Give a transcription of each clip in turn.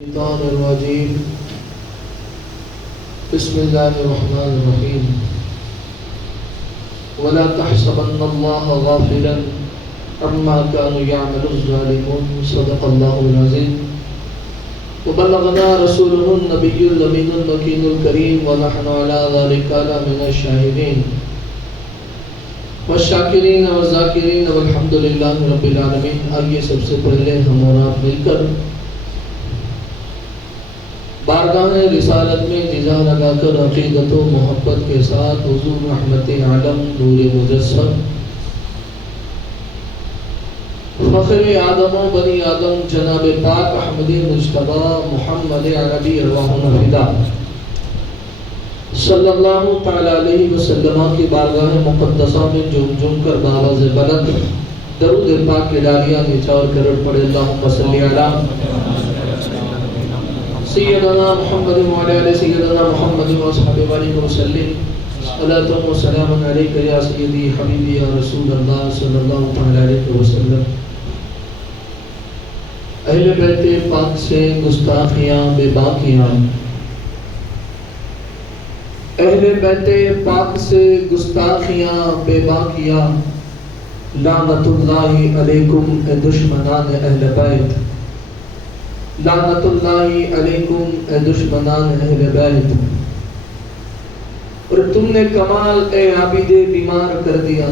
الشيطان الرجيم بسم الله الرحمن الرحيم ولا تحسبن الله غافلا عما كانوا يعمل الظالمون صدق الله العظيم وبلغنا رسوله النبي الأمين المكين الكريم ونحن على ذلك من الشاهدين والشاکرین والذاکرین والحمد للہ رب العالمین۔ آئیے سب سے پہلے ہم اور آپ مل کر بارگاہ رسالت میں نظا لگا کر عقیدت و محبت کے ساتھ حضور رحمت عالم نور مجسم فخر آدم و بنی آدم جناب پاک احمد مجتبی محمد عربی ارواحنا فدا صلی اللہ تعالی علیہ وسلم کی بارگاہ مقدسہ میں جم کر باواز بلند درود پاک کے ڈالیاں نچار کر پڑے اللہم صلی علی سیدنا محمد وعلی سیدنا محمد واصحابہ وآلہ وسلم صلاۃ و سلام علیک یا سیدی حبیبی یا رسول اللہ صلی اللہ تعالی علیہ وسلم۔ اہل بیت پاک سے گستاخیاں بے باکیاں، اہل بیت پاک سے گستاخیاں بے باکیاں، لعنت اللہ علیکم اے دشمنان اہل بیت، لعنت اللہ علیکم اے دشمنان اہل بیت۔ اور تم نے کمال اے عابد بیمار کر دیا،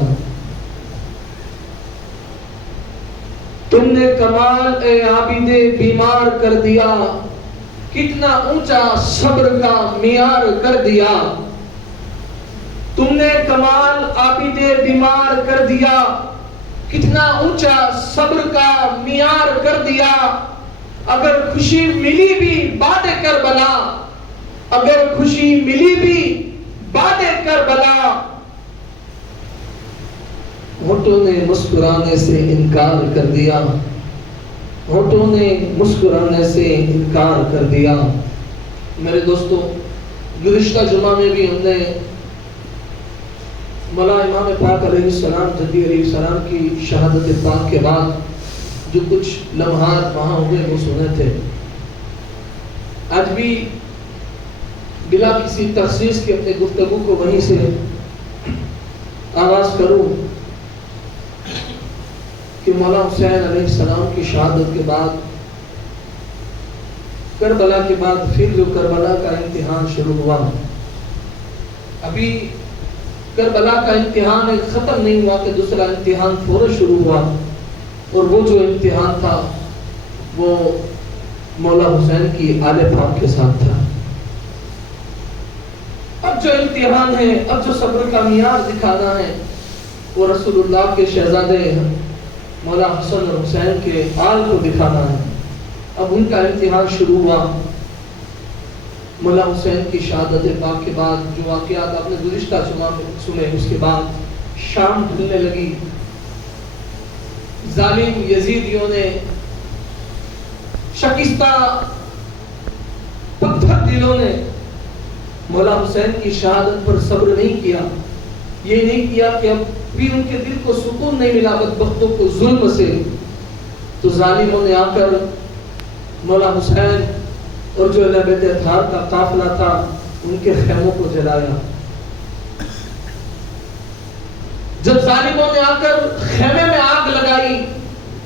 تم نے کمال اے عابد بیمار کر دیا، کتنا اونچا صبر کا معیار کر دیا۔ تم نے کمال عابد بیمار کر دیا، کتنا اونچا صبر کا معیار کر دیا۔ اگر خوشی ملی بھی بعد کربلا، اگر خوشی ملی بھی بعد کربلا، ہونٹوں نے مسکرانے سے انکار کر دیا، ہونٹوں نے مسکرانے سے انکار کر دیا۔ میرے دوستو، گزشتہ جمعہ میں بھی ہم نے مولا امام پاک علیہ السلام جدی علیہ السلام کی شہادت پاک کے بعد جو کچھ لمحات وہاں ہوئے وہ سنے تھے۔ آج بھی بلا کسی تخصیص کے اپنے گفتگو کو وہیں سے آغاز کروں کہ مولا حسین علیہ السلام کی شہادت کے بعد، کربلا کے بعد پھر جو کربلا کا امتحان شروع ہوا، ابھی کربلا کا امتحان ختم نہیں ہوا کہ دوسرا امتحان فوراً شروع ہوا، اور وہ جو امتحان تھا وہ مولا حسین کی آل پاک کے ساتھ تھا۔ اب جو امتحان ہے، اب جو صبر کا معیار دکھانا ہے، وہ رسول اللہ کے شہزادے مولا حسن اور حسین کے آل کو دکھانا ہے۔ اب ان کا امتحان شروع ہوا۔ مولا حسین کی شہادت پاک کے بعد جو واقعات آپ نے گزشتہ جمعہ میں سنے، اس کے بعد شام ڈھلنے لگی، ظالم یزیدیوں نے شکستہ پتھر دلوں نے مولا حسین کی شہادت پر صبر نہیں کیا۔ یہ نہیں کیا کہ اب بھی ان کے دل کو سکون نہیں ملا بدبختوں کو ظلم سے، تو ظالموں نے آ کر مولا حسین اور جو اہل بیت اطہار کا قافلہ تھا ان کے خیموں کو جلایا۔ جب ظالموں نے آ کر خیمے میں آگ لگائی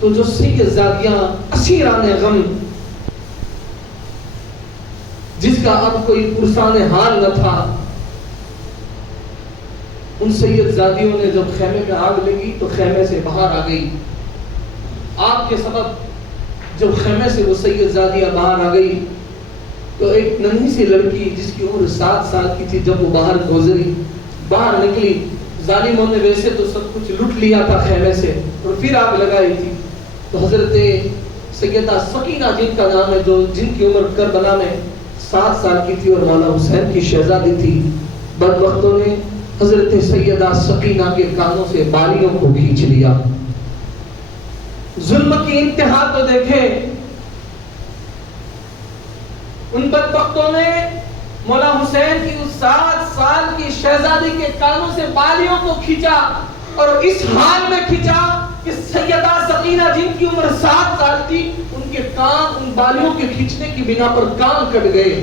تو جو سیدزادیاں اسیران غم، جس کا اب کوئی پرسان حال نہ تھا، ان سیدزادیوں نے جب خیمے میں آگ لگی تو خیمے سے باہر آ گئی۔ آگ کے سبب جب خیمے سے وہ سیدزادیاں باہر آ گئی تو ایک ننھی سی لڑکی جس کی عمر 7 سال کی تھی، جب وہ باہر گزری، باہر نکلی، ظالموں نے ویسے تو سب کچھ لٹ لیا تھا خیمے سے اور پھر آگ لگائی تھی، تو حضرت سیدہ سکینہ جن کا نام ہے، جو جن کی عمر کربلا میں 7 سال کی تھی اور مولا حسین کی شہزادی تھی، بدبختوں نے حضرت سیدہ سکینہ کے کانوں سے بالیوں کو کھینچ لیا۔ ظلم کی انتہا تو دیکھیں، ان بدبختوں نے مولا حسین کی اس 7 سال کی شہزادی کے کانوں سے بالیوں کو کھینچا، اور اس حال میں کھینچا کہ سیدہ سکینہ جن کی عمر 7 سال تھی، ان کے کان ان بالیوں کے کھینچنے کی بنا پر کان کٹ گئے.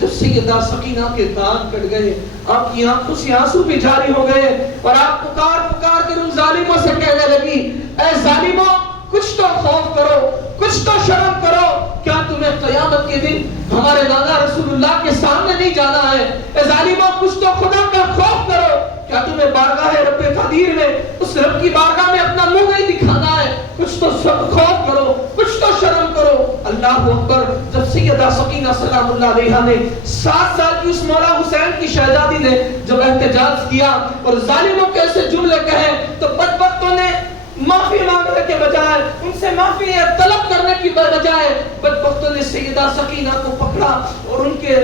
جب سیدہ سکینہ کے کان کٹ گئے آپ کی آنکھوں سے آنسو بھی جاری ہو گئے اور آپ پکار پکار کر ان ظالموں سے کہنے لگی اے ظالموں کچھ تو خوف کرو, کچھ تو شرم کرو, کیا تمہیں قیامت کے دن ہمارے نانا رسول اللہ کے سامنے نہیں جانا ہے؟ اے ظالموں کچھ تو خدا کا خوف کرو, کیا تمہیں بارگاہ رب قدیر میں اس رب کی بارگاہ میں اپنا منہ نہیں دکھانا ہے؟ کچھ تو خوف کرو, کچھ تو شرم کرو. اللہ اکبر. جب سیدہ سکینہ سلام اللہ علیہا نے 7 سال کی اس مولا حسین کی شہزادی نے جب احتجاج کیا اور ظالموں کے ایسے جملے کہے تو بدبختوں نے معافی مانگنے کے بجائے, ان سے معافی طلب کرنے کی بجائے بدبختوں نے سیدہ سکینہ کو پکڑا اور ان کے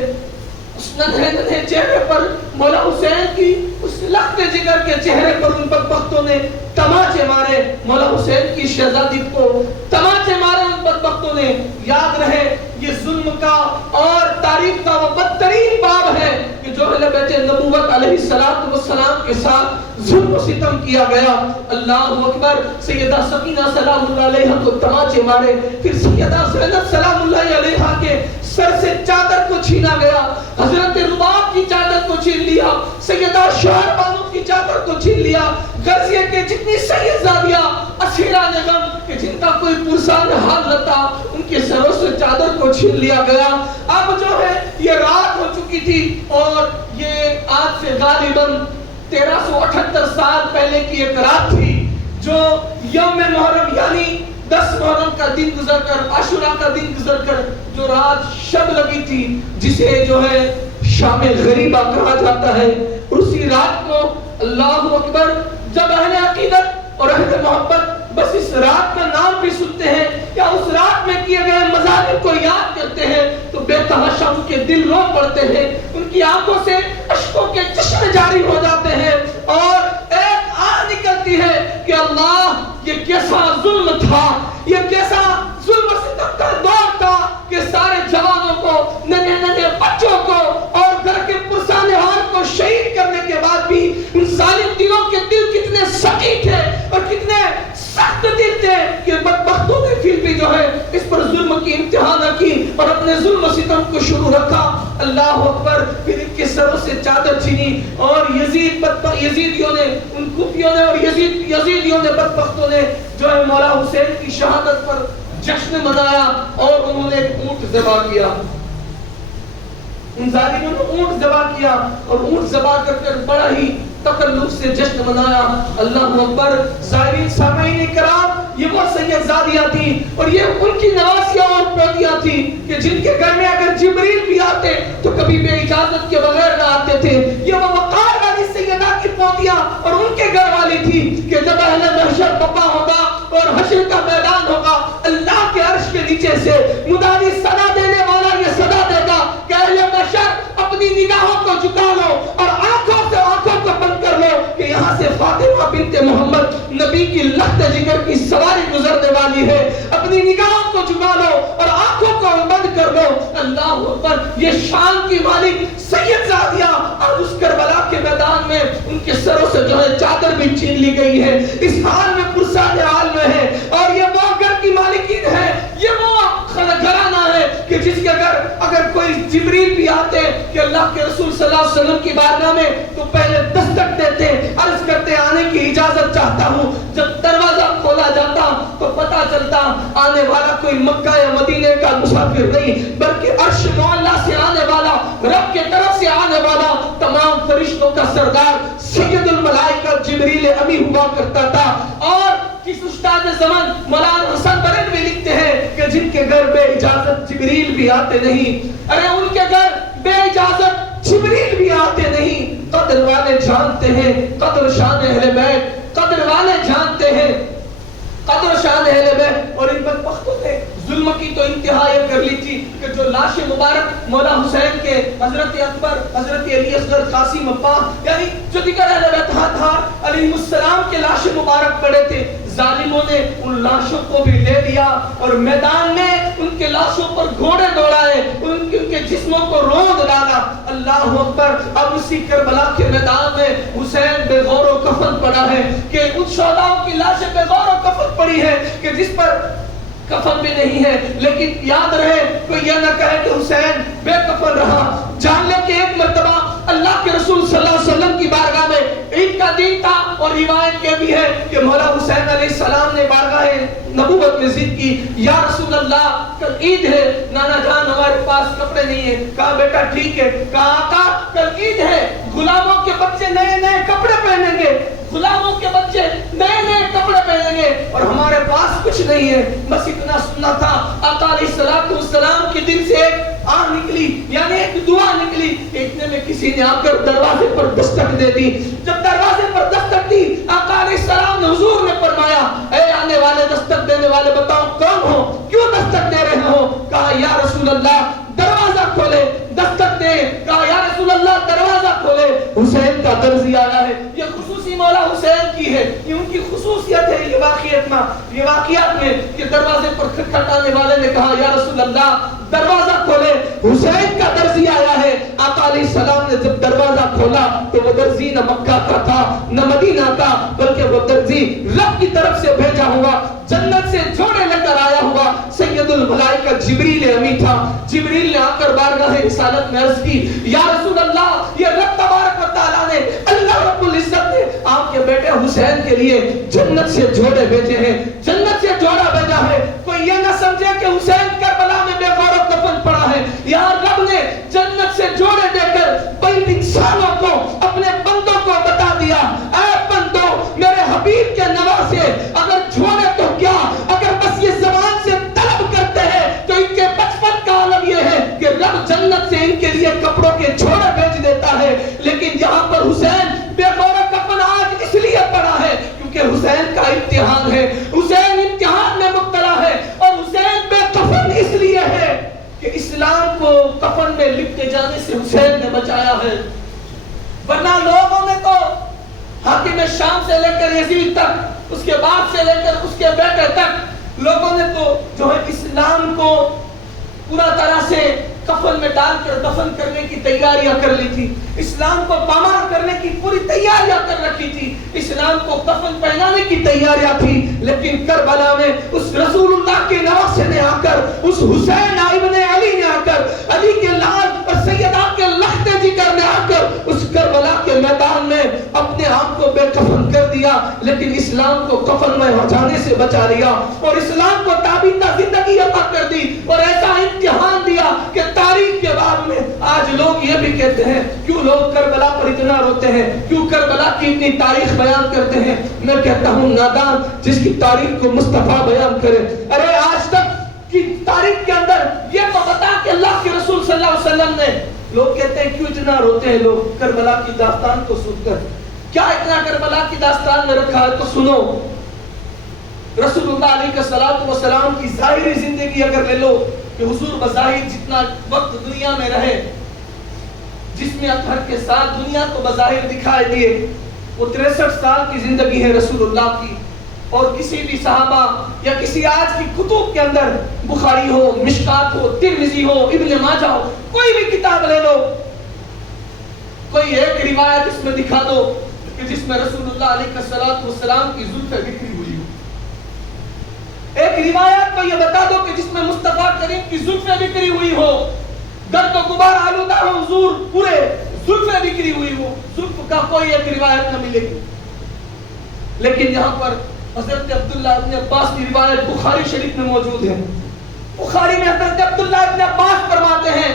اس ننھے چہرے پر مولا حسین کی اس لختے جگر کے چہرے پر ان بدبختوں نے تماچے مارے. مولا حسین کی شہزادی کو تماچے مارے ان بدبختوں نے. یاد رہے یہ ظلم کا اور تاریخ کا وہ بدترین باب ہے کہ جو اہل بیت نبوت علیہ السلام کے ساتھ ظلم و ستم کیا گیا. اللہ اکبر. سیدہ سکینہ سلام اللہ علیہا کو تماچے مارے, پھر سیدہ زینب سلام اللہ علیہا کے سر سے چادر کو چھینا گیا, حضرت رباب کی چادر کو چھین لیا, سیدہ شہر بانو کی چادر کو چھین لیا, غزیہ کے جتنی سیدزادیاں اسیران غم کہ جن کا کوئی پرسان حال نہ تھا ان کے سروں سے چادر کو چھین لیا گیا. اب جو ہے یہ رات ہو چکی تھی اور یہ آج سے غالباً 1378 سال پہلے کی ایک رات تھی جو یوم محرم یعنی 10 محرم کا دن گزر کر عاشوراء کا دن گزر کر جو رات شب لگی تھی جسے جو ہے شام غریبہ کہا جاتا ہے. اسی رات کو اللہ اکبر جب اہل عقیدت اور اہل محبت بس اس رات کا نام بھی سنتے ہیں یا اس رات میں کیے گئے مظالم کو یاد کرتے ہیں تو بے تحاشا ان کے دل رو پڑتے ہیں, ان کی آنکھوں سے اشکوں کے چشمے جاری ہو جاتے ہیں اور ایک آہ نکلتی ہے کہ اللہ یہ کیسا ظلم تھا, یہ کیسا ظلم و ستم کا دور تھا کہ سارے جوانوں کو, ننھے بچوں کو اور گھر کے پرسان حال کو شہید کرنے کے بعد بھی ان ظالم دلوں کے دل کتنے سخی تھے اور کتنے سخت دل تھے کہ بدبختوں نے پھر بھی جو ہے اس پر ظلم کی انتہا نہ کی اور اپنے ظلم و ستم کو شروع رکھا. اللہ اکبر. پھر ان کے سروں سے چادر چھینی اور یزیدیوں نے, ان کوفیوں نے اور یزیدیوں نے بدبختوں نے جو ہے مولا حسین کی شہادت پر جشن منایا اور انہوں نے ایک اونٹ ذبح کیا. ان ظالموں نے اونٹ ذبح کیا اور اونٹ ذبح کر بڑا ہی تکلف سے جشن منایا. اللہ اکبر. زائرین سامعین کرام یہ وہ سیدزادیاں تھیں اور یہ ان کی نواسیاں اور پوتیاں تھیں کہ جن کے گھر میں اگر جبریل بھی آتے تو کبھی بے اجازت کے بغیر نہ آتے تھے. یہ وہ وقار والی سیدہ کی پوتیاں اور ان کے گھر والی تھی کہ جب اہل محشر بپا ہوگا اور حشر کا میدان ہوگا اللہ کے عرش کے نیچے سے منادی صدا دینے والا یہ صدا دے گا کہ اہل محشر اپنی نگاہوں کو جھکا لو اور آنکھوں کو بند کر لو کہ یہاں سے فاطمہ بنت محمد نبی کی لخت جگر کی سواری گزرنے والی ہے. اپنی نگاہوں کو جھکا لو اور آنکھوں کو بند کر لو. اللہ اکبر. یہ شان کی مالک سیدزادیاں اور اس کربلا کے میدان میں ان کے سروں سے جو ہے چادر بھی چھین لی گئی ہے, اس حال میں پرسان حال میں ہے. اور یہ وہ گھر کی مالکین ہے, یہ وہ گھرانہ ہے کہ جس کے گھر اگر کوئی جبریل بھی آتے کہ اللہ کے رسول صلی اللہ علیہ وسلم کی بارگاہ میں تو پہلے دستک دیتے, عرض کرتے آنے کی اجازت چاہتا ہوں. جب دروازہ کھولا جاتا تو پتا چلتا آنے والا کوئی مکہ یا مدینے کا مسافر نہیں بلکہ عرش معلا سے آنے والا, رب کے طرف سے آنے والا تمام فرشتوں کا سردار سید الملائکہ جبریل امی ہوا کرتا تھا. اور کس استاد زمان مولانا حسن بریلوی لکھتے ہیں کہ جن کے گھر بے اجازت جبریل بھی آتے نہیں, ارے ان کے گھر بے اجازت جبریل بھی آتے نہیں. قدر والے جانتے ہیں قدر شان اہل بیت, قدر والے جانتے ہیں قدر شان اہل بیت. اور ان بدبختوں نے ظلم کی تو انتہا یہ کر لی تھی کہ جو لاش مبارک مولا حسین کے حضرت اکبر, حضرت علی اصغر, قاسم ابا یعنی جو دیگر اہل بیت ہاتھ علیہ السلام کے لاش مبارک پڑے تھے, ظالموں نے ان لاشوں کو بھی لے لیا اور میدان میں ان کے لاشوں پر گھوڑے دوڑائے, ان کے جسموں کو روند ڈالا. اللہ اکبر. اب اسی کربلا کے میدان میں حسین بے غور و کفن پڑا ہے کہ ان شہداؤں کی لاشیں بے غور و کفن پڑی ہے کہ جس پر کفن بھی نہیں ہے. لیکن یاد رہے کوئی یہ نہ کہے کہ حسین بے کفن رہا. جان لے کہ ایک مرتبہ اللہ کے رسول صلی اللہ علیہ وسلم کی بارگاہ میں عید کا دن تھا, اور روایت یہ بھی ہے کہ مولا حسین علیہ السلام نے بارگاہ نبوت میں ضد کی, یا رسول اللہ کل عید ہے, نانا جان ہمارے پاس کپڑے نہیں ہیں. کہا بیٹا ٹھیک ہے. کہا آقا کل عید ہے, غلاموں کے بچے نئے نئے کپڑے پہنیں گے, غلاموں کے بچے نئے نئے کپڑے پہنیں گے, اور ہمارے پاس کچھ نہیں ہے. بس اتنا سننا تھا. آقا علیہ السلام کے دل سے ایک آن نکلی, یعنی ایک دعا نکلی. اتنے میں کسی نے آ کر دروازے پر دستک دے دی. جب دروازے پر دستک دی, آقا علیہ السلام نے حضور نے فرمایا, اے آنے والے دستک دینے والے بتاؤ کون ہو, کیوں دستک دے رہے ہو؟ کہا یا رسول اللہ دروازہ کھولے. دستک دے. کہا یا رسول اللہ دروازہ کھولے. حسین کا درزی آیا ہے. یہ خصوصی مولا حسین کی ہے, یہ ان کی خصوصیت ہے. یہ واقعات میں کہ دروازے پر کھٹکھٹانے والے نے کہا یا رسول اللہ دروازہ کھولے. حسین کا درزی آیا ہے. آقا علیہ السلام نے جب دروازہ کھولا تو وہ درزی نہ مکہ کا تھا نہ مدینہ کا, بلکہ وہ درزی رب کی طرف سے بھیجا ہوا, جنت سے جوڑے لے کر آیا ہوا سید الملائکہ جبریل امی تھا. جبریل نے آ کر بارگاہ رسالت میں عرض کی, یا رسول اللہ یہ رب تبارک و تعالیٰ نے, اللہ رب العزت نے آپ کے بیٹے حسین کے لیے جنت سے جوڑے بھیجے ہیں, جنت سے جوڑا بھیجا ہے. کوئی یہ نہ سمجھے کہ حسین کربلا میں بے غور و کفن پڑا ہے. یہاں رب نے جنت سے جوڑے دے کر بند انسانوں کو, اپنے بندوں کو بتا دیا, اے بندو میرے حبیب کے نواسے, اگر جوڑے تو کیا, اگر بس یہ زبان سے طلب کرتے ہیں تو ان کے بچپن کا عالم یہ ہے کہ رب جنت سے ان کے لیے کپڑوں کے جوڑے بھیج دیتا ہے. لیکن یہاں پر حسین بے غور و کفن آج اس لیے پڑا ہے کیونکہ حسین کا امتحان ہے, حسین امتحان میں مبتلا ہے, اور حسین بے کفن اس لیے ہے کہ اسلام کو کفن میں لپٹے جانے سے حسین نے بچایا ہے. ورنہ لوگوں نے تو حاکم شام سے لے کر یزید تک, اس کے بعد سے لے کر اس کے بیٹے تک, لوگوں نے تو جو ہے اسلام کو پورا طرح سے کفن میں ڈال کر دفن کرنے کی تیاریاں کر لی تھی, اسلام کو پامال کرنے کی پوری تیاریاں کر رکھی تھی, اسلام کو کفن پہنانے کی تیاریاں تھی. لیکن کربلا میں اس رسول اللہ کے نواسے نے آ کر, اس حسین ابن علی نے آ کر, علی کے لال اور سیدہ کے لخت جگر نے آ کر اس کربلا کے میدان میں اپنے آپ کو بے کفن کر دیا, لیکن اسلام کو کفن میں ہو جانے سے بچا لیا, اور اسلام کو تابندہ زندگی عطا کر دی, اور ایسا امتحان دیا کہ تاریخ کے باب میں آج لوگ یہ بھی کہتے ہیں کیوں لوگ کربلا پر اتنا روتے ہیں, کیوں کربلا کی اتنی تاریخ بیان کرتے ہیں. میں کہتا ہوں نادان جس کی تاریخ کو مصطفیٰ بیان کرے. ارے آج تک کی تاریخ کے اندر یہ تو بتا کہ اللہ کے رسول صلی اللہ علیہ وسلم نے, لوگ کہتے ہیں کیوں اتنا روتے ہیں لوگ کربلا کی داستان کو سن کر, کیا اتنا کربلا کی داستان میں رکھا ہے؟ تو سنو, رسول اللہ علیہ السلام کی ظاہری زندگی اگر لے لو کہ حضور بظاہر جتنا وقت دنیا میں رہے, جس میں اطہر کے ساتھ دنیا کو بظاہر دکھائے دیے, وہ 63 سال کی زندگی ہے رسول اللہ کی. اور کسی بھی صحابہ یا کسی آج کی کتب کے اندر, بخاری ہو, مشکات ہو, ترمذی ہو, ابن ماجہ ہو, کوئی بھی کتاب لے لو, کوئی ایک روایت اس میں دکھا دو کہ جس میں رسول اللہ علیہ السلام کی زلفیں بکھری ہوئی ہو. ایک روایت کو یہ بتا دو کہ جس میں مصطفیٰ کریم کی زلفیں بکھری ہوئی ہو, گرد و غبار آلودہ ہو, حضور پورے زلفیں بکھری ہوئی ہو. زلف کا کوئی ایک روایت نہ ملے گی. لیکن یہاں پر حضرت عبداللہ ابن عباس کی روایت بخاری شریف میں موجود ہے. بخاری میں حضرت عبداللہ ابن عباس فرماتے ہیں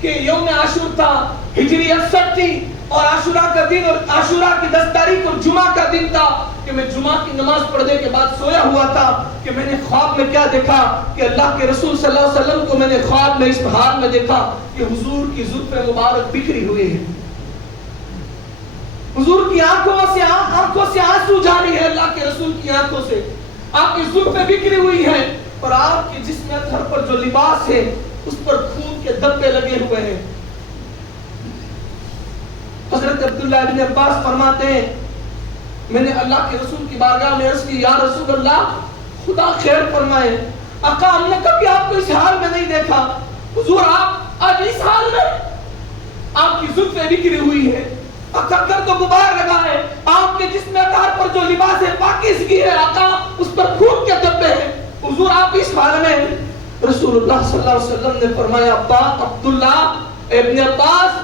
کہ یوم عاشور تھا, ہجری 61 تھی, اور عاشورہ کا دن, اور عاشورہ کی 10 تاریخ اور جمعہ کا دن تھا کہ میں جمعہ کی نماز پڑھنے کے بعد سویا ہوا تھا کہ میں نے خواب میں کیا دیکھا کہ اللہ کے رسول صلی اللہ علیہ وسلم کو میں نے خواب میں اس حال میں دیکھا کہ حضور کی زلفیں مبارک بکھری ہوئی ہیں, حضور کی آنکھوں سے آنسو جاری ہے, اللہ کے رسول کی آنکھوں سے آپ کی زلفیں بکھری ہوئی ہیں, اور آپ کے جسم اطہر پر جو لباس ہے اس پر خون کے دھبے لگے ہوئے ہیں. حضرت عبداللہ ابن عباس فرماتے ہیں میں نے اللہ کے رسول کی بارگاہ میں عرض کی, یا رسول اللہ خدا خیر فرمائے, آقا ہم نے کبھی آپ کو اس حال میں نہیں دیکھا, حضور آپ آج اس حال میں, آپ کی زلفیں بکھری ہوئی ہے, آقا گرد و غبار لگا ہے, آپ کے جسم اطہر پر جو لباس ہے پاکیزگی ہے, آقا اس پر خون کے دھبے ہیں, حضور آپ اس حال میں رسول اللہ صلی اللہ علیہ وسلم نے فرمایا عبداللہ ابن عباس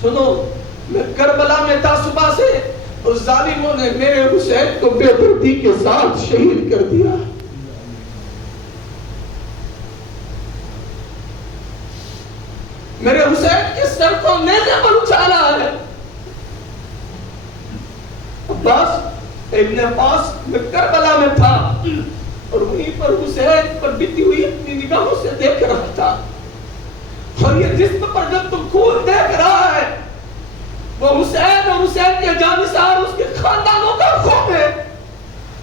سنو، میں کربلا میں تھا صبح سے اور ظالموں نے میرے حسین کو بے دردی کے ساتھ شہید کر دیا. میرے حسین کے سر کو نیزے پر اچھالا ہے. عباس ابن عباس میں کربلا میں تھا اور وہیں پر حسین پر بیتی ہوئی اپنی نگاہوں سے دیکھ رہا تھا. اور یہ جسم پر جب تم خون دیکھ رہا ہے وہ حسین اور حسین کے جانثار اس کے خاندانوں کا خون ہے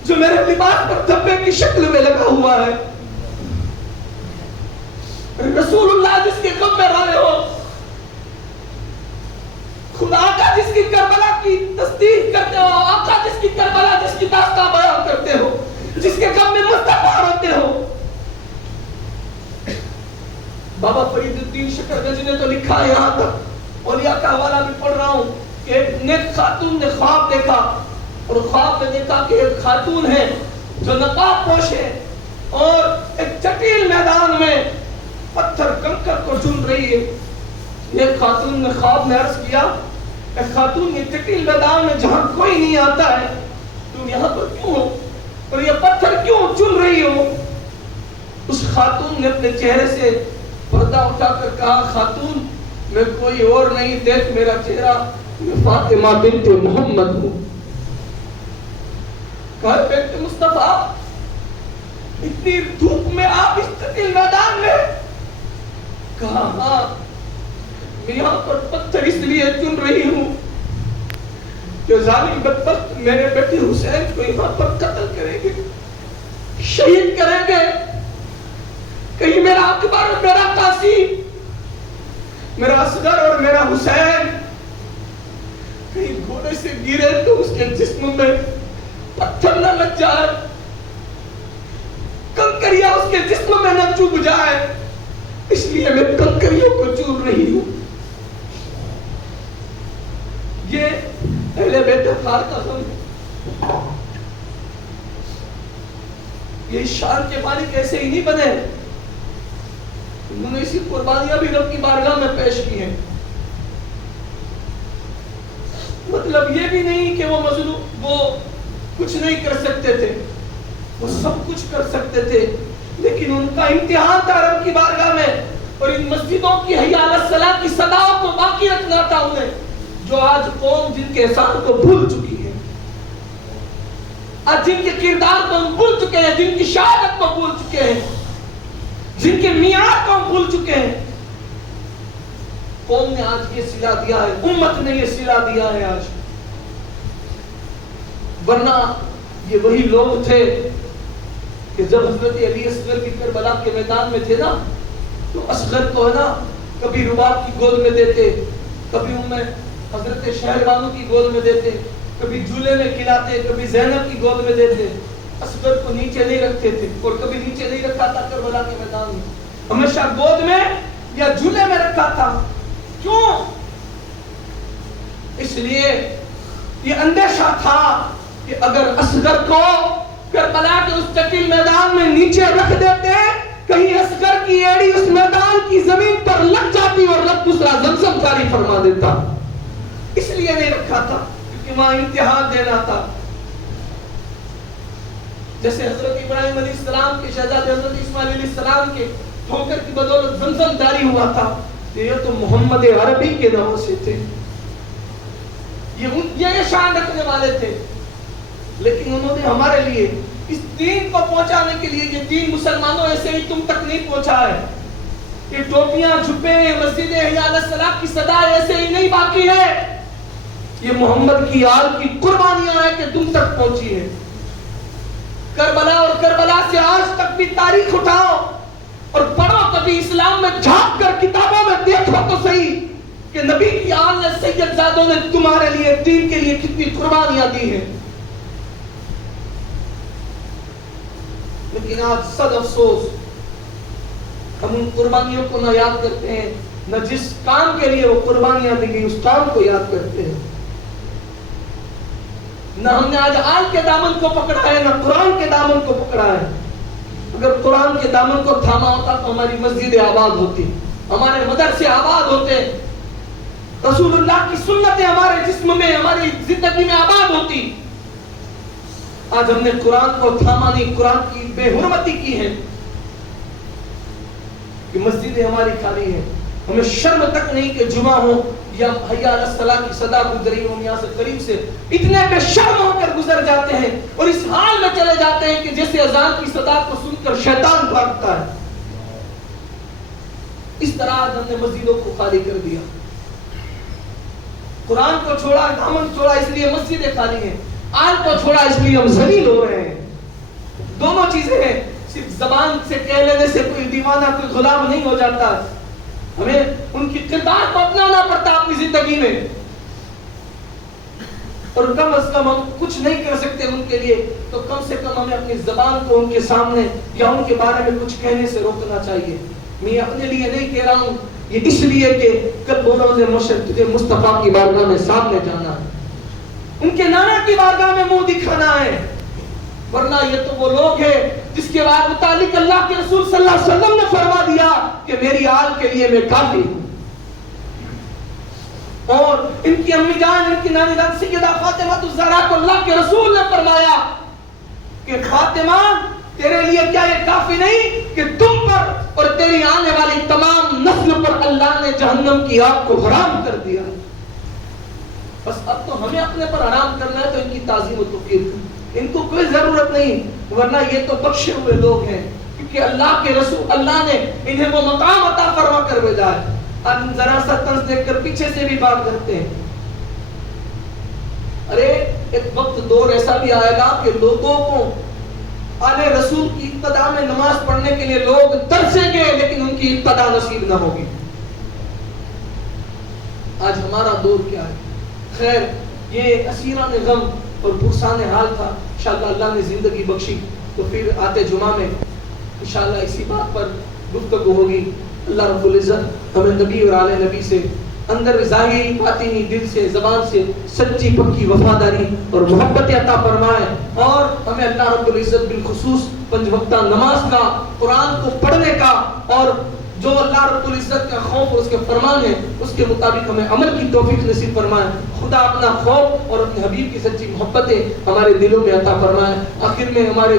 جو میرے لباس پر دھبے کی شکل میں لگا ہوا ہے. رسول اللہ جس کے غم میں رہے ہو، خدا کا جس کی کربلا کی تصدیق کرتے ہو، آقا جس کی کربلا جس کی داستان بیان کرتے ہو، جس کے غم میں مصطفیٰ رہتے ہو. بابا فرید الدین شکرگنج نے تو لکھا ہے، یہاں تک اولیاء کا حوالہ بھی پڑھ رہا ہوں کہ ایک نیک خاتون نے خواب دیکھا اور خواب میں دیکھا کہ ایک خاتون ہے جو نقاب پوش ہے اور ایک جٹیل میدان میں پتھر کنکر کو چن رہی ہے. ایک خاتون نے خواب میں عرض کیا، اے خاتون، یہ جٹیل میدان میں جہاں کوئی نہیں آتا ہے تم یہاں پر کیوں ہو اور یہ پتھر کیوں چن رہی ہو؟ اس خاتون نے اپنے چہرے سے پردہ اٹھا کر کہا، خاتون میں کوئی اور نہیں، دیکھ میرا چہرہ، میں فاطمہ بنت محمد ہوں. کہا، بیٹے مصطفیٰ اتنی دھوپ میں آپ اس جٹیل میدان میں؟ کہا، ہاں میں یہاں پر پتھر اس لیے چن رہی ہوں کہ ظالم بدبخت میرے بیٹے حسین کو یہاں پر قتل کریں گے، شہید کریں گے. کہیں میرا اکبر، میرا قاسم، میرا اصغر اور میرا حسین کہیں گھوڑے سے گرے تو اس کے جسم میں پتھر نہ لگ جائے، کنکریاں اس کے جسم میں نہ چبھ جائے، اس لیے میں کنکریوں کو چور رہی ہوں. یہ اہل بیت خار کا غم ہے. یہ شان کے مالک ایسے ہی نہیں بنے، انہوں نے اسی قربانیاں بھی رب کی بارگاہ میں پیش کی ہیں. مطلب یہ بھی نہیں کہ وہ مظلوم وہ کچھ نہیں کر سکتے تھے، وہ سب کچھ کر سکتے تھے، لیکن ان کا امتحان تھا رب کی بارگاہ میں اور ان مسجدوں کی حی علی الصلاۃ کی صداؤں کو باقی رکھنا تھا انہیں، جو آج قوم جن کے احسان کو بھول چکی ہے، آج جن کے کردار کو ہم بھول چکے ہیں، جن کی شہادت کو بھول چکے ہیں، جن کے میعاد کو ہم بھول چکے ہیں. قوم نے آج یہ صلہ دیا ہے، امت نے یہ صلہ دیا ہے آج. ورنہ یہ وہی لوگ تھے کہ جب حضرت علی اصغر کی کربلا کے میدان میں تھے نا تو اصغر کو ہے نا کبھی رباب کی گود میں دیتے، کبھی حضرت شہربانو کی گود میں دیتے، کبھی جھولے میں کھلاتے، کبھی زینب کی گود میں دیتے. اصغر کو نیچے نہیں رکھتے تھے اور کبھی نیچے نہیں رکھا تھا کربلا کے میدان میں، ہمیشہ گود میں یا جھولے میں رکھا تھا. کیوں؟ اس لیے یہ اندیشہ تھا کہ اگر اصغر کو کربلا کے اس جٹیل میدان میں نیچے رکھ دیتے، کہیں اصغر کی ایڑی اس میدان کی زمین پر لگ جاتی اور رب دوسرا زمزم جاری فرما دیتا. اس لیے نہیں رکھا تھا کیونکہ وہاں امتحان دینا تھا. جیسے حضرت ابراہیم علیہ السلام کے شہزادے حضرت اسماعیل علیہ السلام کے ٹھوکر کی بدولت زمزم جاری ہوا تھا. یہ تو محمد عربی کے نام سے تھے، یہ شان رکھنے والے تھے، لیکن انہوں نے ہمارے لیے اس دین کو پہنچانے کے لیے یہ دین مسلمانوں ایسے ہی تم تک نہیں پہنچا ہے. یہ ٹوپیاں جھپے مسجد حی علی الصلاۃ کی صدا ایسے ہی نہیں باقی ہے، یہ محمد کی آل کی قربانیاں ہیں کہ تم تک پہنچی ہے. کربلا اور کربلا سے آج تک بھی تاریخ اٹھاؤ اور پڑھو، کبھی اسلام میں جھانک کر کتابوں میں دیکھو تو صحیح کہ نبی کی آل نے سید زادوں نے تمہارے لیے دین کے لیے کتنی قربانیاں دی ہیں. لیکن آج صد افسوس ہم ان قربانیوں کو نہ یاد کرتے ہیں، نہ جس کام کے لیے وہ قربانیاں دی گئی اس کام کو یاد کرتے ہیں. نہ ہم نے آج آل کے دامن کو پکڑا ہے، نہ قرآن کے دامن کو پکڑا ہے. اگر قرآن کے دامن کو تھاما ہوتا تو ہماری مسجدیں آباد ہوتی، ہمارے مدرسے آباد ہوتے، رسول اللہ کی سنتیں ہمارے جسم میں، ہماری زندگی میں آباد ہوتی۔ آج ہم نے قرآن کو تھاما نہیں، قرآن کی بے حرمتی کی ہے کہ مسجدیں ہماری خالی ہیں۔ ہمیں شرم تک نہیں کہ جمعہ ہو یا حی علی الصلاۃ کی صدا گزری ہو، یہاں سے قریب سے اتنے بے شرم ہو کر گزر جاتے ہیں اور اس حال میں چلے جاتے ہیں کہ جیسے اذان کی صدا کو سن کر شیطان بھاگتا ہے۔ اس طرح آج ہم نے مسجدوں کو خالی کر دیا، قرآن کو چھوڑا، دامن چھوڑا، اس لیے مسجدیں خالی ہیں، آل کو چھوڑا اس لیے ہم ذلیل ہو رہے ہیں۔ دونوں چیزیں ہیں، صرف زبان سے کہہ لینے سے کوئی دیوانہ، کوئی غلام نہیں ہو جاتا، ہمیں ان کی کردار کو اپنانا پڑتا اپنی زندگی میں، اور کم از کم ہم کچھ نہیں کر سکتے ان کے لیے تو کم سے کم ہمیں اپنی زبان کو ان کے سامنے یا ان کے بارے میں کچھ کہنے سے روکنا چاہیے۔ میں اپنے لیے نہیں کہہ رہا ہوں، یہ اس لیے کہ کل بروز محشر تجھے مصطفیٰ کی بارگاہ میں سامنے جانا ہے، ان کے نانا کی بارگاہ میں منہ دکھانا ہے، ورنہ یہ تو وہ لوگ ہیں جس کے بعد متعلق اللہ کے رسول صلی اللہ علیہ وسلم نے فرما دیا کہ میری آل کے لیے میں کافی ہوں۔ اور ان کی امی جان، ان کی نانی جان سیدہ فاطمہ الزہرا کو اللہ کے رسول نے فرمایا کہ فاطمہ تیرے لیے کیا یہ کافی نہیں کہ تم پر اور تیری آنے والی تمام نسل پر اللہ نے جہنم کی آگ کو حرام کر دیا۔ بس اب تو ہمیں اپنے پر حرام کرنا ہے، تو ان کی تعظیم و توقیر، ان کو کوئی ضرورت نہیں، ورنہ یہ تو بخشے ہوئے لوگ ہیں، کیونکہ اللہ کے رسول، اللہ نے انہیں وہ مقام عطا فرما کر بھیجا ہے۔ اب ذرا سا طنز دیکھ کر پیچھے سے بھی بات کرتے ہیں۔ ارے ایک وقت دور ایسا بھی آئے گا کہ لوگوں کو آل رسول کی اقتداء میں نماز پڑھنے کے لیے لوگ ترسیں گے، لیکن ان کی اقتداء نصیب نہ ہوگی۔ آج ہمارا دور کیا ہے؟ خیر، یہ اسیران غم اور پرسان حال تھا، انشاءاللہ اللہ نے زندگی بخشی تو پھر آتے جمعہ میں انشاءاللہ اسی بات پر گفتگو ہوگی۔ اللہ رب العزت ہمیں نبی اور آل نبی سے اندر ظاہری باطنی دل سے زبان سے سچی پکی وفاداری اور محبت عطا فرمائے، اور ہمیں اللہ رب العزت بالخصوص 5 وقتہ نماز کا، قرآن کو پڑھنے کا، اور جو اللہ رب العزت کا خوف اور اس کے فرمان ہے اس کے مطابق ہمیں عمل کی توفیق نصیب فرمائے۔ خدا اپنا خوف اور اپنے حبیب کی سچی محبتیں ہمارے دلوں میں عطا فرمائے۔ آخر میں ہمارے